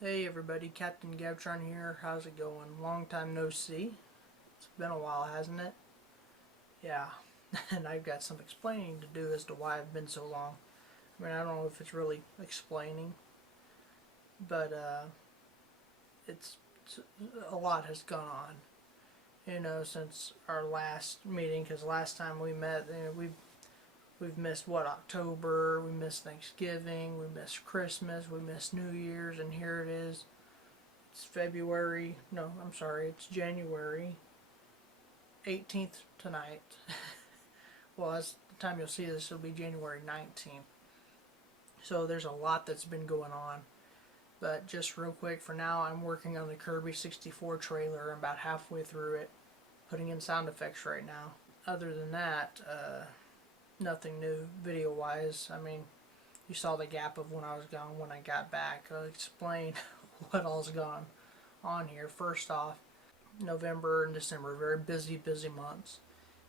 Hey everybody, Captain Gavtron here. How's it going? Long time no see. It's been a while, hasn't it? Yeah, and I've got some explaining to do as to why I've been so long. I mean, I don't know if it's really explaining, but it's a lot has gone on, since our last meeting. Because last time we met, we've missed what, October, we missed Thanksgiving, we missed Christmas, we missed New Year's, and here it is. It's February. No, I'm sorry. It's January 18th tonight. Well, as the time you'll see this, it'll be January 19th. So there's a lot that's been going on. But just real quick, for now, I'm working on the Kirby 64 trailer. I'm about halfway through it, putting in sound effects right now. Other than that, nothing new video-wise. I mean, you saw the gap of when I was gone, when I got back. I'll explain what all's gone on here. First off, November and December, very busy months.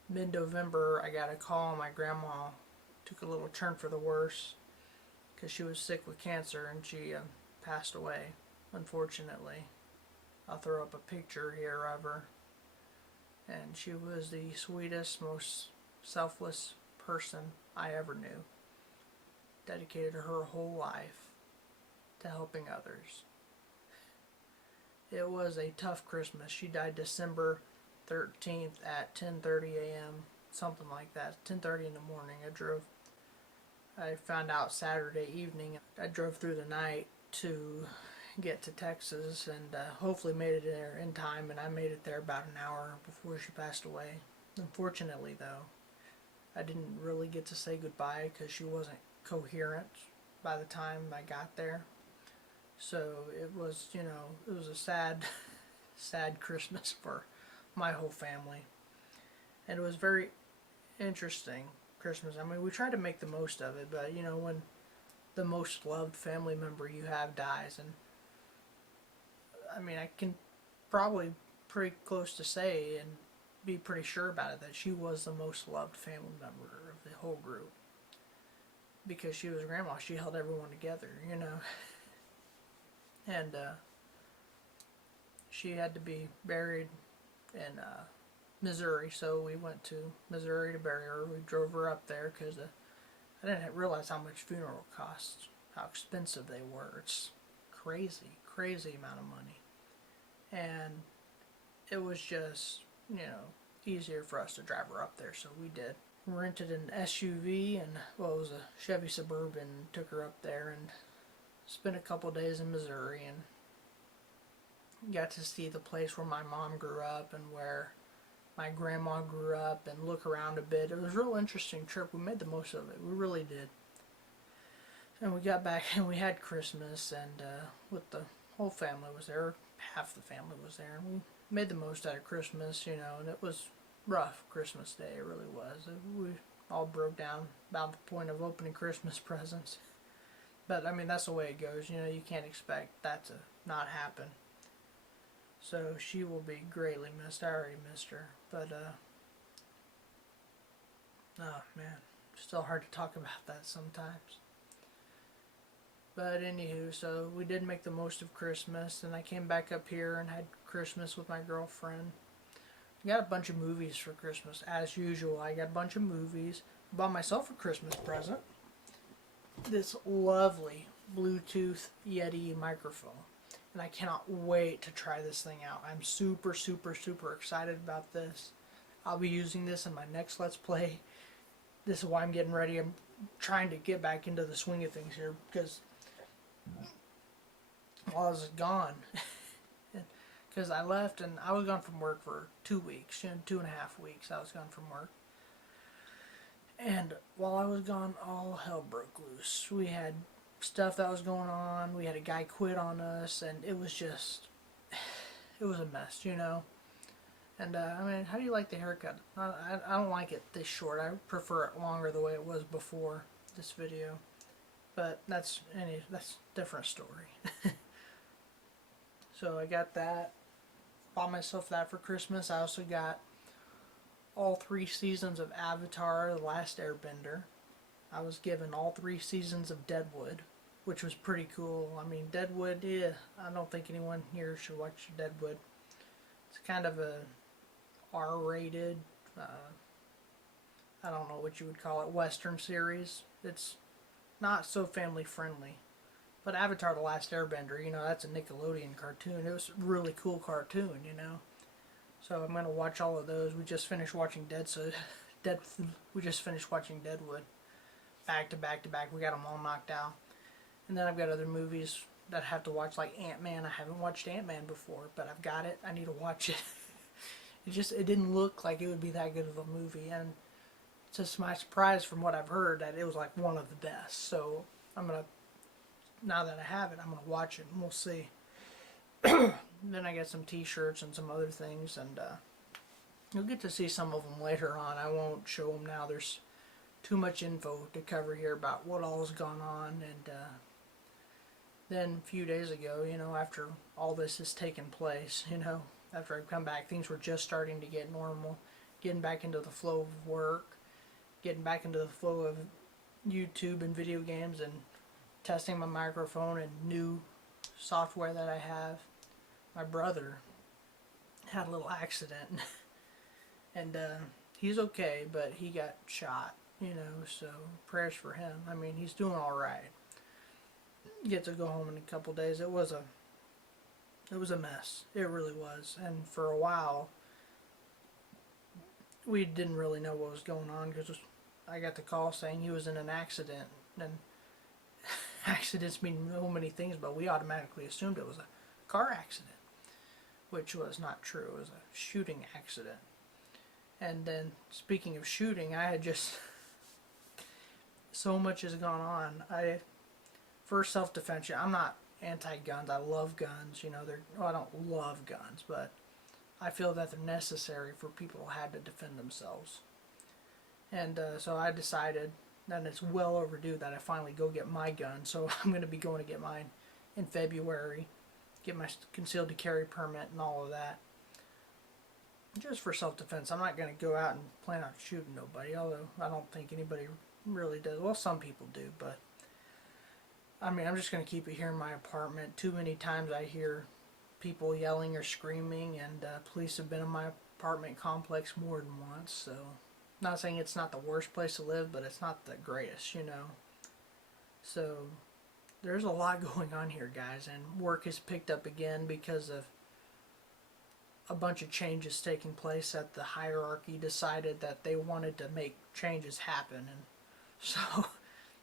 Mid-November, I got a call. My grandma took a little turn for the worse because she was sick with cancer, and she passed away, unfortunately. I'll throw up a picture here of her. And she was the sweetest, most selfless person I ever knew. Dedicated her whole life to helping others. It was a tough Christmas. She died December 13th at 10:30 a.m. something like that. 10:30 in the morning. I found out Saturday evening. I drove through the night to get to Texas, and hopefully made it there in time, and I made it there about an hour before she passed away. Unfortunately, though, I didn't really get to say goodbye because she wasn't coherent by the time I got there. So it was, it was a sad, sad Christmas for my whole family. And it was very interesting Christmas. I mean, we tried to make the most of it, but when the most loved family member you have dies, and I mean, I can probably pretty close to say and be pretty sure about it that she was the most loved family member of the whole group, because she was grandma. She held everyone together, and she had to be buried in Missouri, so we went to Missouri to bury her. We drove her up there because I didn't realize how much funeral costs, how expensive they were. It's crazy, crazy amount of money. And it was just, easier for us to drive her up there, so we did. Rented an SUV, and, well, it was a Chevy Suburban, took her up there and spent a couple days in Missouri, and got to see the place where my mom grew up and where my grandma grew up, and look around a bit. It was a real interesting trip. We made the most of it. We really did. And we got back and we had Christmas, and with the whole family was there. Half the family was there, and we made the most out of Christmas, and it was rough Christmas Day. It really was. We all broke down about the point of opening Christmas presents. But I mean, that's the way it goes. You can't expect that to not happen. So she will be greatly missed. I already missed her. But, oh man, still hard to talk about that sometimes. But anywho, so we did make the most of Christmas, and I came back up here and had Christmas with my girlfriend. I got a bunch of movies for Christmas, as usual. I got a bunch of movies. Bought myself a Christmas present. This lovely Bluetooth Yeti microphone. And I cannot wait to try this thing out. I'm super, super, super excited about this. I'll be using this in my next Let's Play. This is why I'm getting ready. I'm trying to get back into the swing of things here, because while I was gone, because I left and I was gone from work for 2 weeks, 2.5 weeks I was gone from work. And while I was gone, all hell broke loose. We had stuff that was going on. We had a guy quit on us, and it was a mess, And I mean, how do you like the haircut? I don't like it this short. I prefer it longer the way it was before this video. But that's a different story. So I got that. Bought myself that for Christmas. I also got all 3 seasons of Avatar: The Last Airbender. I was given all 3 seasons of Deadwood, which was pretty cool. I mean, Deadwood, yeah, I don't think anyone here should watch Deadwood. It's kind of a R-rated, I don't know what you would call it, Western series. It's not so family friendly. But Avatar: The Last Airbender, that's a Nickelodeon cartoon. It was a really cool cartoon. So I'm gonna watch all of those. We just finished watching we just finished watching Deadwood, back to back to back. We got them all knocked out. And then I've got other movies that I have to watch, like Ant-Man. I haven't watched Ant-Man before, but I've got it. I need to watch it. It didn't look like it would be that good of a movie, and to my surprise, from what I've heard, that it was like one of the best. So now that I have it, I'm gonna watch it and we'll see. Then I get some T-shirts and some other things, and you'll get to see some of them later on. I won't show them now. There's too much info to cover here about what all has gone on. And then a few days ago, after all this has taken place, after I've come back, things were just starting to get normal, getting back into the flow of work, getting back into the flow of YouTube and video games, and testing my microphone and new software that I have. My brother had a little accident, and he's okay, but he got shot, so prayers for him. I mean, he's doing alright. Get to go home in a couple days. It was a mess. It really was. And for a while, we didn't really know what was going on, because I got the call saying he was in an accident. And accidents mean so many things, but we automatically assumed it was a car accident, which was not true. It was a shooting accident. And then, speaking of shooting, I had just so much has gone on. For self-defense, I'm not anti-guns. I love guns. I don't love guns, but I feel that they're necessary for people who had to defend themselves. And so I decided that it's well overdue that I finally go get my gun. So I'm going to be going to get mine in February, get my concealed carry permit and all of that. Just for self-defense. I'm not going to go out and plan on shooting nobody, although I don't think anybody really does. Well, some people do, but I mean, I'm just going to keep it here in my apartment. Too many times I hear people yelling or screaming, and police have been in my apartment complex more than once, so not saying it's not the worst place to live, but it's not the greatest, So there's a lot going on here, guys, and work has picked up again because of a bunch of changes taking place. That the hierarchy decided that they wanted to make changes happen, and so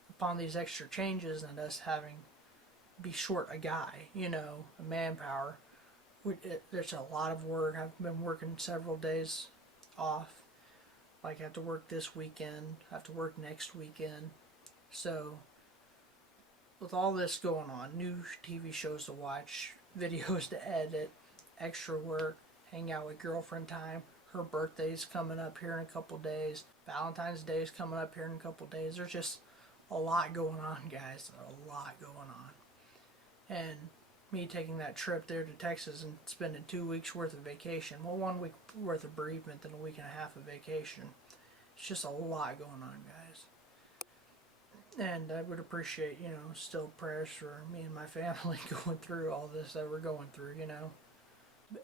upon these extra changes and us having be short a guy, a manpower, there's a lot of work. I've been working several days off. Like, I have to work this weekend, I have to work next weekend. So with all this going on, new TV shows to watch, videos to edit, extra work, hang out with girlfriend time. Her birthday's coming up here in a couple days. Valentine's Day is coming up here in a couple days. There's just a lot going on, guys. A lot going on. And me taking that trip there to Texas and spending 2 weeks worth of vacation. Well, 1 week worth of bereavement and a week and a half of vacation. It's just a lot going on, guys. And I would appreciate, still prayers for me and my family going through all this that we're going through,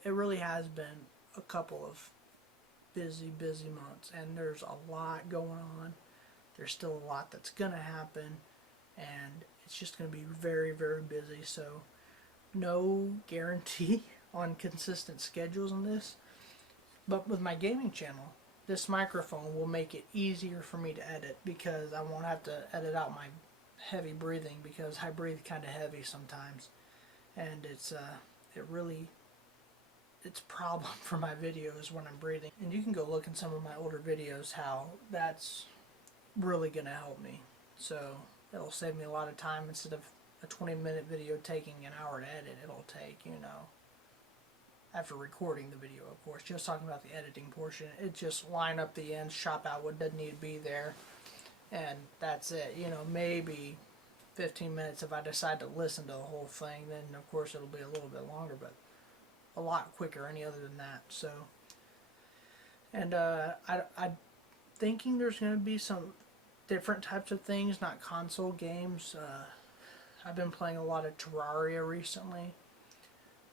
It really has been a couple of busy months, and there's a lot going on. There's still a lot that's going to happen, and it's just going to be very, very busy. So no guarantee on consistent schedules on this, but with my gaming channel, this microphone will make it easier for me to edit, because I won't have to edit out my heavy breathing, because I breathe kind of heavy sometimes, and it's a problem for my videos when I'm breathing. And you can go look in some of my older videos how that's really going to help me. So it'll save me a lot of time. Instead of a 20-minute video taking an hour to edit, it'll take, after recording the video, of course, just talking about the editing portion, it just line up the ends, chop out what doesn't need to be there, and that's it. Maybe 15 minutes if I decide to listen to the whole thing, then of course it'll be a little bit longer, but a lot quicker any other than that. So, and I'm thinking there's going to be some different types of things, not console games. I've been playing a lot of Terraria recently.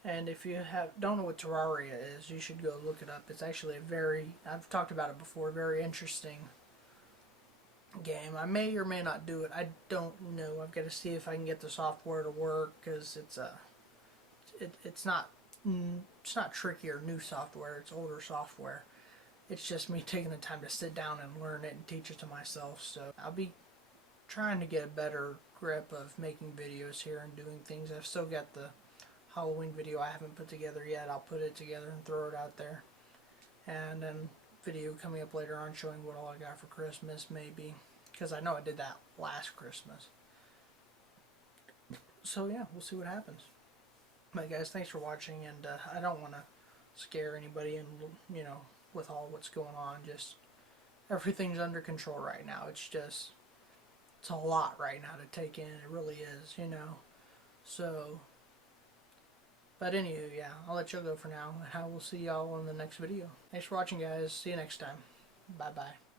And if you don't know what Terraria is, you should go look it up. It's actually a very, I've talked about it before, very interesting game. I may or may not do it. I don't know. I've got to see if I can get the software to work, because it's not tricky or new software. It's older software. It's just me taking the time to sit down and learn it and teach it to myself. So I'll be trying to get a better grip of making videos here and doing things. I've still got the Halloween video I haven't put together yet. I'll put it together and throw it out there. And then video coming up later on showing what all I got for Christmas, maybe, because I know I did that last Christmas. So yeah, we'll see what happens. But guys, thanks for watching, and I don't want to scare anybody, and with all what's going on, just everything's under control right now. It's a lot right now to take in. It really is, So, but anywho, yeah, I'll let you go for now, and I will see y'all in the next video. Thanks for watching, guys. See you next time. Bye-bye.